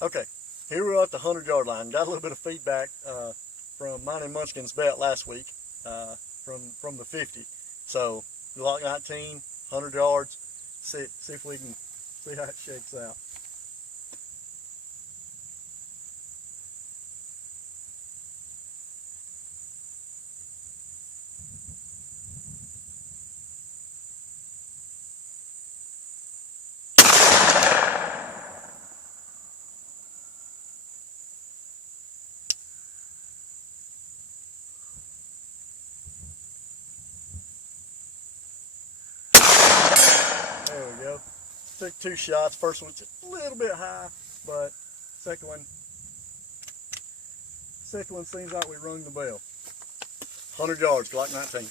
Okay, here we are at the 100-yard line. Got a little bit of feedback from mine and Munchkin's bet last week from the 50. So Glock 19, 100 yards. See if we can see how it shakes out. There we go. Took 2 shots. First one's just a little bit high, but second one seems like we rung the bell. 100 yards, Glock 19.